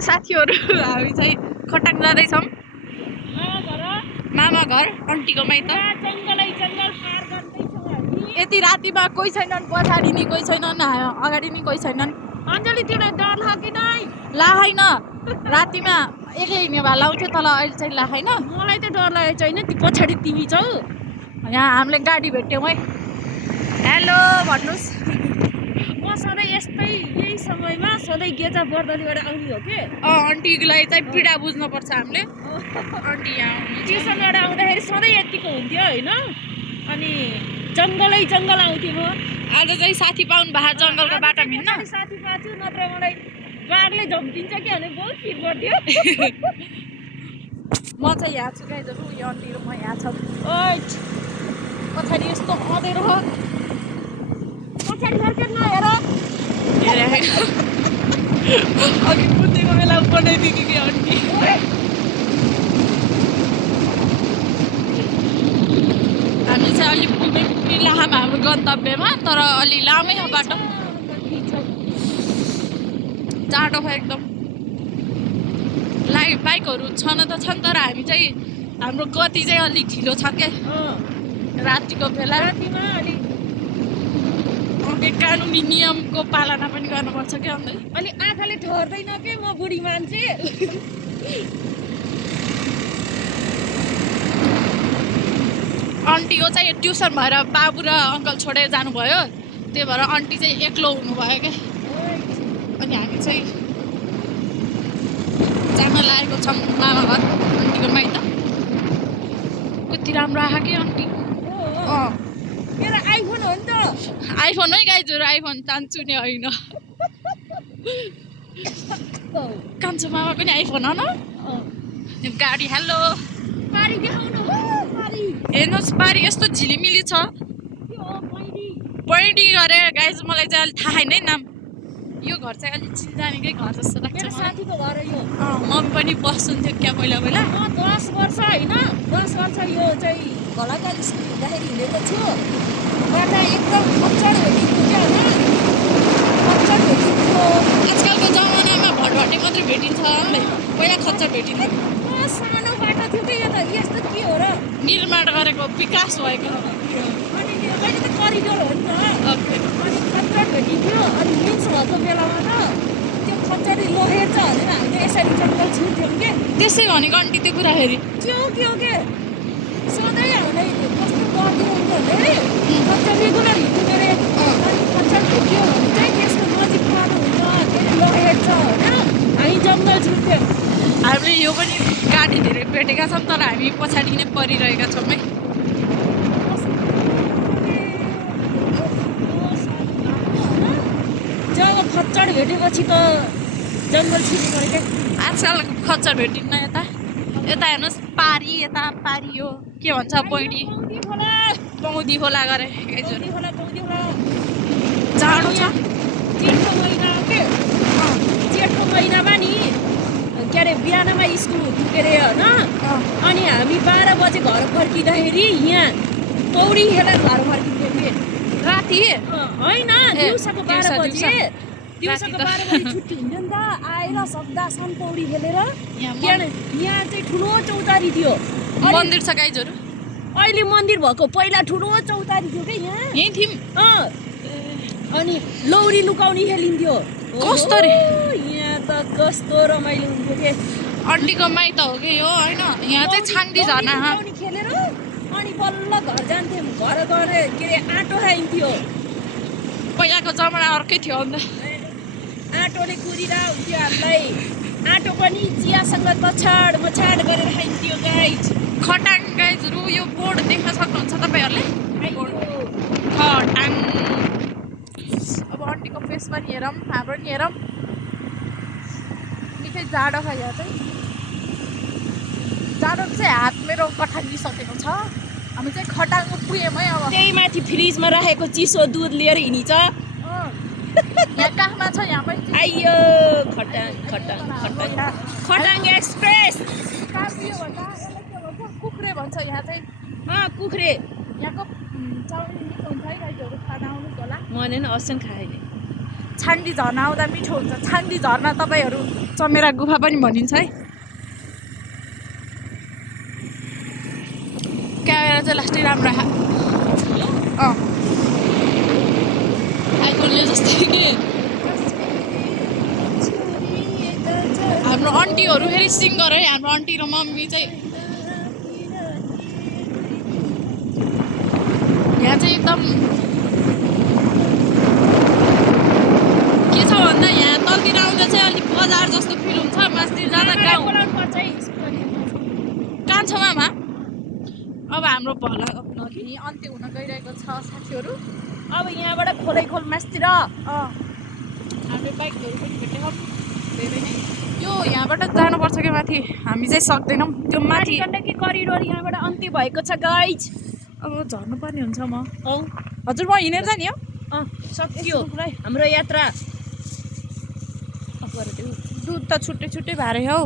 साथीहरु हामी चाहिँ खटाङ जाँदैछौँ मामा घर आन्टीको माइत। यति रातिमा कोही छैनन्, पछाडि नि कोही छैनन्, अगाडि नि कोही छैनन्। अञ्जली तिमीलाई डर लाग्यो नै? ला हैन, रातिमा एक्लै हिँड्ने भए लाउँथ्यो, तर अहिले चाहिँ ला हैन। मलाई त डर लागेको छैन, ती पछाडि तिमी छौ। यहाँ हामीले गाडी भेट्यौँ है। हेलो भन्नुस्। म सधैँ यस्तै यही समयमा सधैँ गेजा बर्दलीबाट आउने हो के। आन्टीलाई चाहिँ पीडा बुझ्नुपर्छ हामीले। आन्टी यहाँ ट्युसनबाट आउँदाखेरि सधैँ यतिको हुन्थ्यो होइन, अनि जङ्गल आउँथेँ म। आज चाहिँ साथी पाउनु भएको जङ्गलको बाटो हिँड्न। साथी पाछु, नत्र मलाई बाघले झम्टिन्छ कि भने बहुत फिर पर्थ्यो। म चाहिँ यहाँ छु गाइजहरू, यो आन्टी र म यहाँ छौँ। पछाडि यस्तो अँधेरो हो, पछाडि फर्केर नहेर। अघि कुदेको बेला बनाइदिने कि आन्टी। हामी चाहिँ अलि पुग्ने लाहामा हाम्रो गन्तव्यमा, तर अलि लामै हो बाटो, जाडो हो एकदम। बाइकहरू छन त छन्, तर हामी चाहिँ हाम्रो गति चाहिँ अलिक ढिलो छ क्या रातिको बेला। रातिमा अलिक कानुनी नियमको पालना पनि गर्नुपर्छ क्या अन्त अलि आँखाले ठहर्दैन के, म बुढी मान्छे। आन्टीको चाहिँ ट्युसन भएर बाबु र अङ्कल छोडेर जानुभयो, त्यही भएर आन्टी चाहिँ एक्लो हुनुभयो क्या। अनि हामी चाहिँ जान लागेको छौँ मामा घर, आन्टीको माइत। कति राम्रो आएको कि आन्टी। मेरो आइफोन हो नि त। आइफोन है गाइजहरू, आइफोन चाहन्छु नि होइन। कान्छो मामा पनि आइफोन हो न गाडी। हेलो पारी देखाउनु हो, पारी हेर्नुहोस्, पारी यस्तो झिलिमिली छ। पैडी गरे गाइज, मलाई चाहिँ अलिक थाहा छैन है नाम। यो घर चाहिँ अलिक चिनजानेकै घर जस्तो लाग्छ। मेरो साथीको घर यो। मम्मी पनि बस्नुहुन्थ्यो क्या पहिला पहिला। 10 वर्ष होइन, 10 वर्ष यो चाहिँ घोलाकाल स्कुल हुँदाखेरि हिँडेको छु। बाटा एकदम खच्चड भेटिन्थ्यो क्या होइन, खच्चड भेटिन्थ्यो। आजकलको जमानामा भटभटे मात्रै भेटिन्छ, पहिला खच्चड भेटिन्थ्यो। सानो बाटो थियो कि यो त, यस्तो के हो र? निर्माण गरेको, विकास भएको। अनि अहिले त करिडोर हो नि त। अनि खच्चड भेटिन्थ्यो, अनि मिक्स भएको बेलामा त त्यो खच्चड लोहेर छ भनेर हामीले यसरी जङ्गल छिर्थ्यौँ के। त्यसै भनेको आन्टी त्यो कुरा हेरी के सधैँ हामीलाई कस्तो गरिदियो भन्दाखेरि खच्चड रेगुलर हिँड्नु अरे। अनि खच्चड भेट्यो भने चाहिँ त्यसको नजिक पार्नु हुन्छ, धेरै लोहेर छ भनेर हामी जङ्गल छिर्थ्यौँ। हामीले यो पनि गाडी धेरै भेटेका छौँ, तर हामी पछाडि नै परिरहेका छौँ है। जब खच्चड भेटेपछि त जङ्गल छिर्नु पऱ्यो क्या। आजकल खच्चड भेटिन्न यता। यता हेर्नुहोस्, पारी, यता पारी हो के भन्छ पैडी, पौदी खोला गरे जाडो छ। जेठो महिना के, जेठो महिनामा नि के अरे बिहानमा स्कुल हुन्थ्यो के अरे होइन। अनि हामी 12 बजे घर फर्किँदाखेरि यहाँ पौडी खेलेर घर फर्किन्थ्यो कि राति होइन, दिउँसोको 12 बजे। दिउँसोको 12 बजी छुट्टी हुन्थ्यो नि त, आएर सक्दासम्म पौडी खेलेर। यहाँ चाहिँ ठुलो चौतारी थियो, मन्दिर छ गाइजहरू। अहिले मन्दिर भएको, पहिला ठुलो चौतारी थियो क्या यहाँ, यहीँ थियौँ। अनि लौरी लुकाउने खेलिन्थ्यो। कस्तो रे यहाँ त कस्तो रमाइलो हुन्थ्यो के। आन्टीको माइत हो कि यो होइन, यहाँ चाहिँ छाङ्दी झर्ना खेलेर अनि बल्ल घर जान्थ्यौँ। घर गएर के अरे आँटो खाइन्थ्यो। पहिलाको जमाना अर्कै थियो अन्त। आँटोले कुरिरा हुन्थ्यो हामीलाई, आँटो पनि चियासँग मछाड गरेर खाइन्थ्यो गाइज। खटाङ गाइजहरू, यो बोर्ड देख्न सक्नुहुन्छ तपाईँहरूले, खटाङ। अब आन्टीको फेस पनि हेरौँ, हाम्रो पनि हेरौँ। निकै जाडो छ यहाँ चाहिँ, जाडो चाहिँ हात मेरो कठाङ्गिसकेको छ। हामी चाहिँ खटाङ पुग्यौँ है। अब त्यही माथि फ्रिजमा राखेको चिसो दुध लिएर हिँडिन्छ। यहाँ कहाँमा छ, यहाँ पनि आइयो खटाङ एक्सप्रेस। कुखुरे भन्छ यहाँ चाहिँ। कुखुरे। यहाँको चाउमिन हुन्छ है गाइजहरू, खाना आउनुहोस् होला। मैले नि अस्ति खाएँ। छाङ्गी झर्ना आउँदा मिठो हुन्छ छाङ्गी झर्ना तपाईँहरू चमेरा गुफा पनि भनिन्छ है क्यामेरा चाहिँ लास्टै राम्रो आइफोनले जस्तै के हाम्रो आन्टीहरू फेरि सिङ्गर है हाम्रो आन्टी र मम्मी चाहिँ यहाँ चाहिँ एकदम के छ भन्दा यहाँ तलतिर आउँदा चाहिँ अलिक बजार जस्तो फिल हुन्छ मासतिर जाँदा गाउँ कहाँ छ मामा अब हाम्रो भला अन्त्य हुन गइरहेको छ साथीहरू अब यहाँबाट खोल मासतिर हाम्रो बाइकहरू पनि भेटेको धेरै नै यो यहाँबाट जानुपर्छ क्या माथि हामी चाहिँ सक्दैनौँ त्यो माथि गण्डकी करिडोर यहाँबाट अन्त्य भएको छ गाइज अब झर्नुपर्ने हुन्छ म हजुर म हिँडेर जाने हो सकियो हाम्रो यात्रा दुध त छुट्टै छुट्टै भएर हौ